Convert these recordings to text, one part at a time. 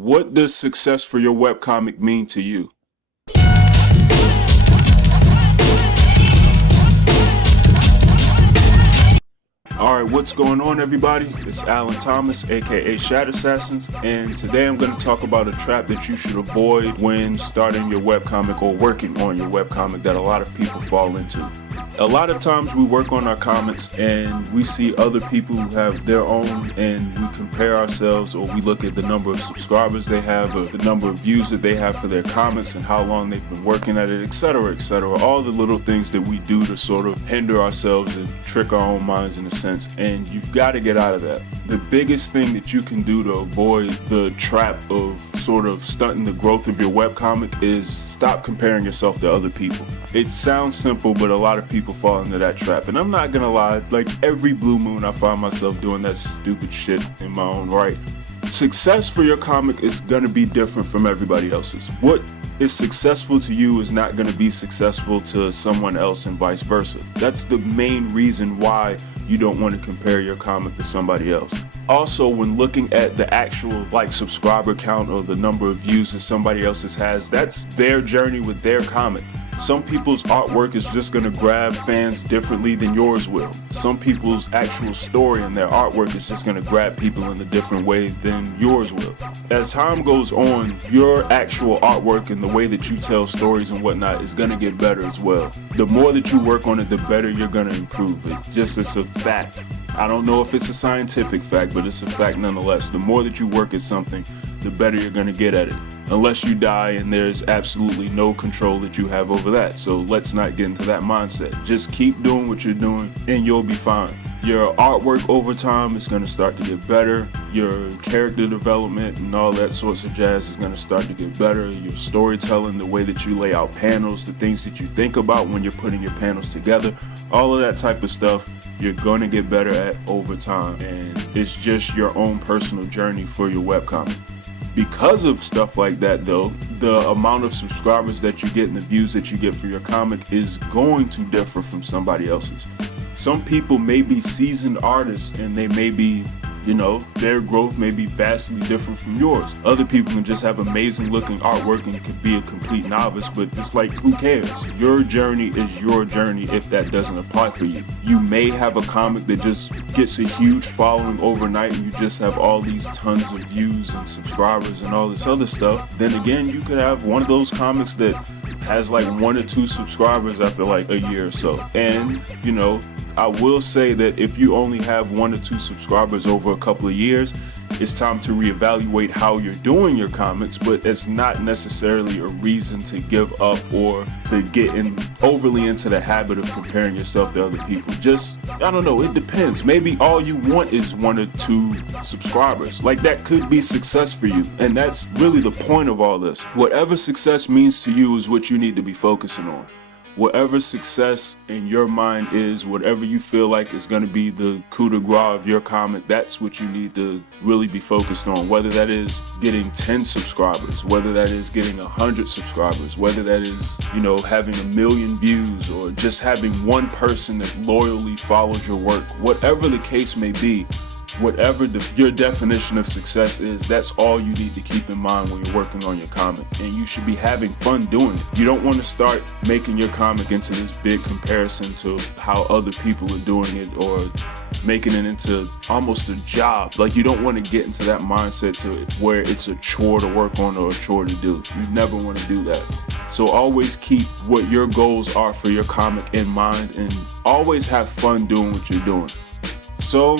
What does success for your webcomic mean to you? Alright, what's going on, everybody? It's Alan Thomas, aka Shadow Assassins, and today I'm going to talk about a trap that you should avoid when starting your webcomic or working on your webcomic that a lot of people fall into. A lot of times we work on our comics and we see other people who have their own, and we compare ourselves, or we look at the number of subscribers they have, or the number of views that they have for their comics and how long they've been working at it, etc., etc. All the little things that we do to sort of hinder ourselves and trick our own minds in a sense, and you've got to get out of that. The biggest thing that you can do to avoid the trap of sort of stunting the growth of your webcomic is stop comparing yourself to other people. It sounds simple, but a lot of people fall into that trap, and I'm not gonna lie, like every blue moon I find myself doing that stupid shit in my own right. Success for your comic is gonna be different from everybody else's. What is successful to you is not gonna be successful to someone else, and vice versa. That's the main reason why you don't want to compare your comic to somebody else. Also, when looking at the actual subscriber count or the number of views that somebody else's has, that's their journey with their comic. Some people's artwork is just going to grab fans differently than yours will. Some people's actual story and their artwork is just going to grab people in a different way than yours will. As time goes on, your actual artwork and the way that you tell stories and whatnot is going to get better as well. The more that you work on it, the better you're going to improve it. Just as a fact. I don't know if it's a scientific fact, but it's a fact nonetheless. The more that you work at something, the better you're going to get at it. Unless you die, and there's absolutely no control that you have over that. So let's not get into that mindset. Just keep doing what you're doing and you'll be fine. Your artwork over time is going to start to get better. Your character development and all that sorts of jazz is going to start to get better. Your storytelling, the way that you lay out panels, the things that you think about when you're putting your panels together, all of that type of stuff, you're going to get better at over time. And it's just your own personal journey for your webcomic. Because of stuff like that though, the amount of subscribers that you get and the views that you get for your comic is going to differ from somebody else's. Some people may be seasoned artists and they may be, their growth may be vastly different from yours. Other people can just have amazing looking artwork and you could be a complete novice, but it's like, who cares? Your journey is your journey if that doesn't apply for you. You may have a comic that just gets a huge following overnight and you just have all these tons of views and subscribers and all this other stuff. Then again, you could have one of those comics that has 1 or 2 subscribers after a year or so. And, I will say that if you only have 1 or 2 subscribers over a couple of years, it's time to reevaluate how you're doing your comics, but it's not necessarily a reason to give up or to get overly into the habit of comparing yourself to other people. Just, I don't know, it depends. Maybe all you want is 1 or 2 subscribers. That could be success for you, and that's really the point of all this. Whatever success means to you is what you need to be focusing on. Whatever success in your mind is, whatever you feel like is going to be the coup de grace of your comic, that's what you need to really be focused on. Whether that is getting 10 subscribers, whether that is getting 100 subscribers, whether that is, having 1 million views, or just having one person that loyally follows your work. Whatever the case may be, whatever your definition of success is, that's all you need to keep in mind when you're working on your comic. And you should be having fun doing it. You don't want to start making your comic into this big comparison to how other people are doing it, or making it into almost a job. You don't want to get into that mindset to it where it's a chore to work on or a chore to do. You never want to do that. So always keep what your goals are for your comic in mind, and always have fun doing what you're doing. So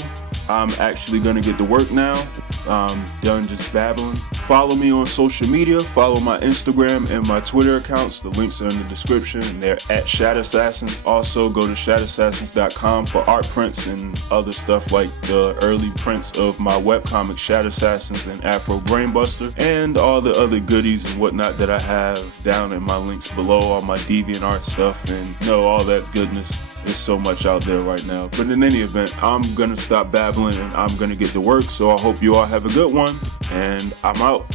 I'm actually gonna get to work now. I'm done just babbling. Follow me on social media. Follow my Instagram and my Twitter accounts. The links are in the description, and they're at Shadow Assassins. Also, go to shadowassassins.com for art prints and other stuff like the early prints of my webcomic Shadow Assassins and Afro Brainbuster, and all the other goodies and whatnot that I have down in my links below, all my DeviantArt stuff and all that goodness. There's so much out there right now. But in any event, I'm gonna stop babbling and I'm gonna get to work. So I hope you all have a good one, and I'm out.